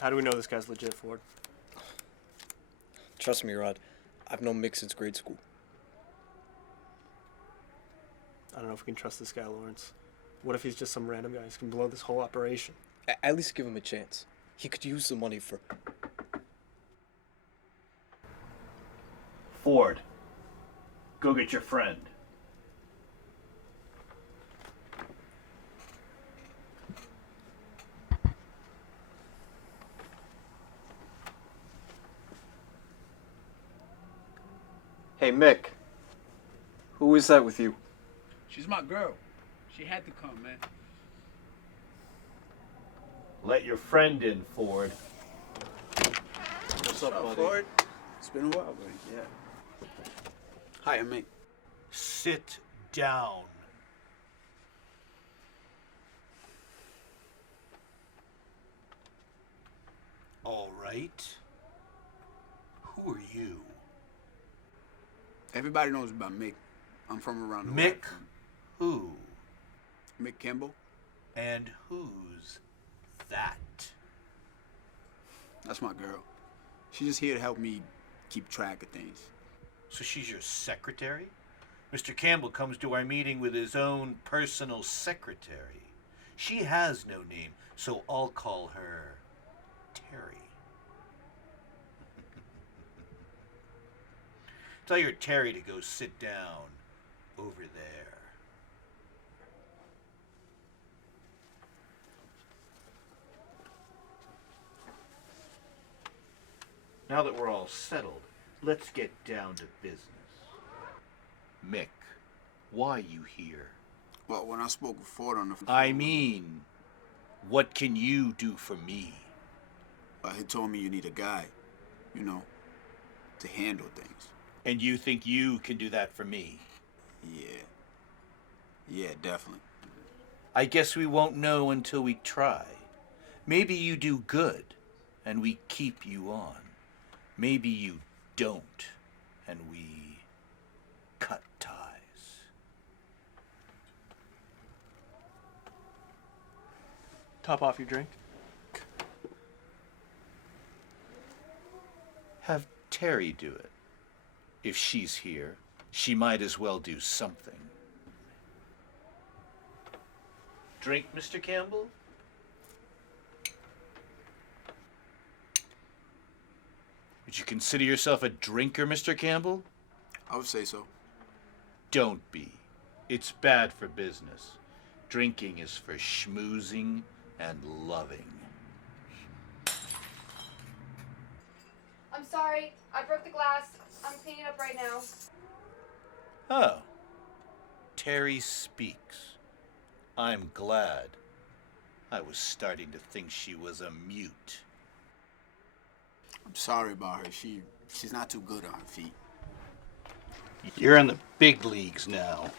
How do we know this guy's legit, Ford? Trust me, Rod. I've known Mick since grade school. I don't know if we can trust this guy, Lawrence. What if he's just some random guy who's gonna blow this whole operation? At least give him a chance. He could use the money for... Ford, go get your friend. Hey, Mick. Who is that with you? She's my girl. She had to come, man. Let your friend in, Ford. What's up, buddy? Ford? It's been a while, buddy. Yeah. Hi, I'm Mick. Sit down. All right. Who are you? Everybody knows about Mick. I'm from around the Mick way. who? Mick Kimball. And who's that? That's my girl. She's just here to help me keep track of things. So she's your secretary? Mr. Campbell comes to our meeting with his own personal secretary. She has no name, so I'll call her Terry. Tell your Terry to go sit down over there. Now that we're all settled, let's get down to business. Mick, why you here? Well, when I spoke with Ford on the phone, I mean, what can you do for me? he told me you need a guy, you know, to handle things. And you think you can do that for me? Yeah, definitely. I guess we won't know until we try. Maybe you do good, and we keep you on. Maybe you don't, and we cut ties. Top off your drink. Have Terry do it. If she's here, she might as well do something. Drink, Mr. Campbell? Would you consider yourself a drinker, Mr. Campbell? I would say so. Don't be. It's bad for business. Drinking is for schmoozing and loving. I'm sorry. I broke the glass. I'm cleaning up right now. Oh. Terry speaks. I'm glad. I was starting to think she was a mute. I'm sorry about her. She's not too good on her feet. You're in the big leagues now.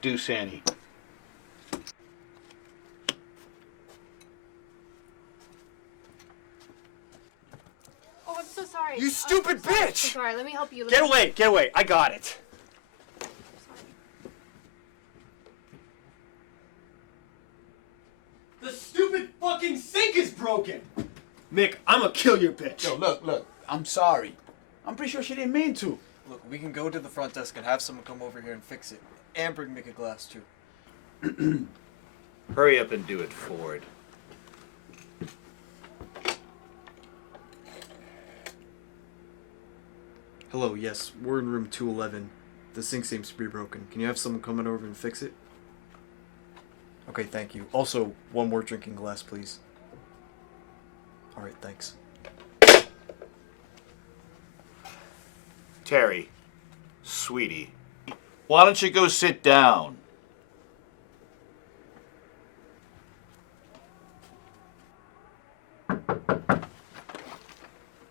Deuce Annie. Oh, I'm so sorry. You stupid I'm sorry. bitch! I'm so sorry. Let me help you. Get away, I got it. The stupid fucking sink is broken! Mick, I'ma kill your bitch. Yo, look. I'm sorry. I'm pretty sure she didn't mean to. Look, we can go to the front desk and have someone come over here and fix it. And bring Mick a glass, too. Hurry up and do it, Ford. Hello, yes, we're in room 211. The sink seems to be broken. Can you have someone coming over and fix it? Okay, thank you. Also, one more drinking glass, please. Alright, thanks. Terry, sweetie, why don't you go sit down?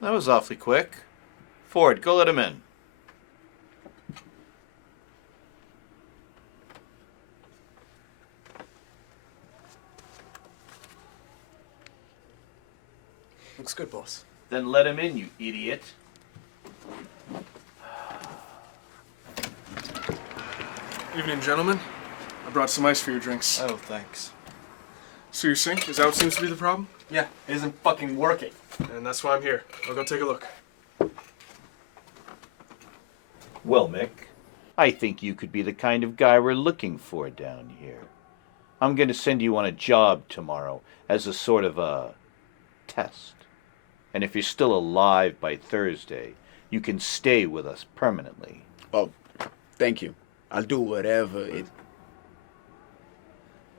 That was awfully quick. Ford, go let him in. Looks good, boss. Then let him in, you idiot. Evening, gentlemen. I brought some ice for your drinks. Oh, thanks. So your sink, is that what seems to be the problem? Yeah. It isn't fucking working. And that's why I'm here. I'll go take a look. Well, Mick, I think you could be the kind of guy we're looking for down here. I'm going to send you on a job tomorrow as a sort of a test. And if you're still alive by Thursday, you can stay with us permanently. Oh, thank you. I'll do whatever it...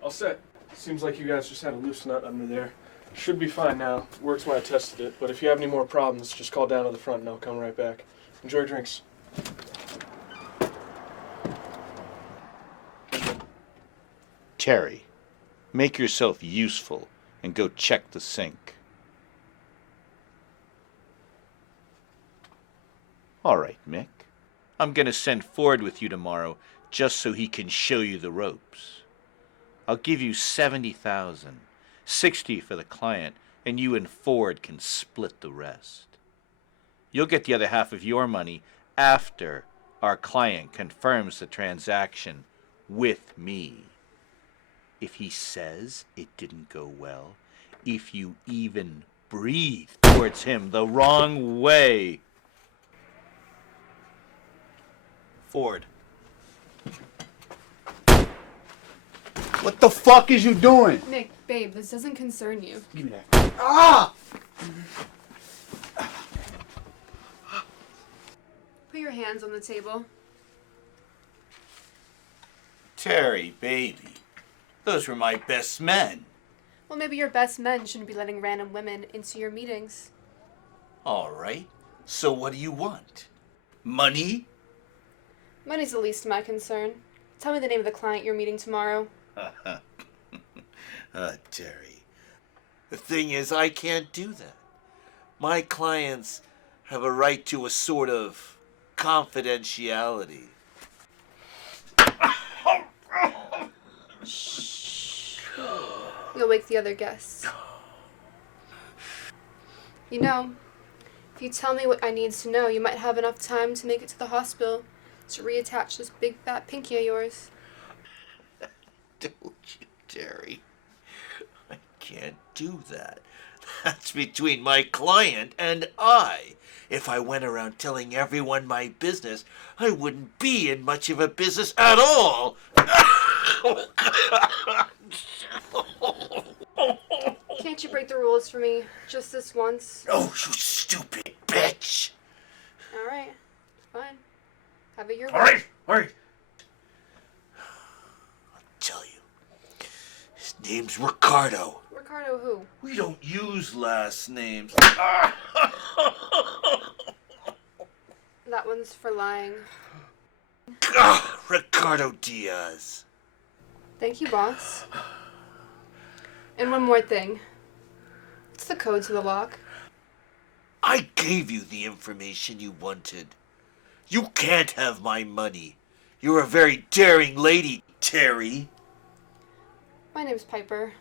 All set. Seems like you guys just had a loose nut under there. Should be fine now. Works when I tested it. But if you have any more problems, just call down to the front and I'll come right back. Enjoy your drinks. Terry, make yourself useful and go check the sink. All right, Mick. I'm going to send Ford with you tomorrow just so he can show you the ropes. I'll give you $70,000, $60,000 for the client, and you and Ford can split the rest. You'll get the other half of your money after our client confirms the transaction with me. If he says it didn't go well, if you even breathe towards him the wrong way. Ford. What the fuck is you doing? Nick, babe, this doesn't concern you. Give me that. Ah! Put your hands on the table. Terry, baby, those were my best men. Well, maybe your best men shouldn't be letting random women into your meetings. All right, so what do you want? Money? Money's the least of my concern. Tell me the name of the client you're meeting tomorrow. Terry. The thing is, I can't do that. My clients have a right to a sort of confidentiality. You'll wake the other guests. You know, if you tell me what I need to know, you might have enough time to make it to the hospital to reattach this big fat pinky of yours. Don't you, Terry? I can't do that. That's between my client and I. If I went around telling everyone my business, I wouldn't be in much of a business at all. Can't you break the rules for me just this once? Oh, you stupid bitch. All right, fine. Have it your way. All right. I'll tell you. His name's Ricardo. Ricardo who? We don't use last names. That one's for lying. Ricardo Diaz. Thank you, boss. And one more thing. What's the code to the lock? I gave you the information you wanted. You can't have my money. You're a very daring lady, Terry. My name's Piper.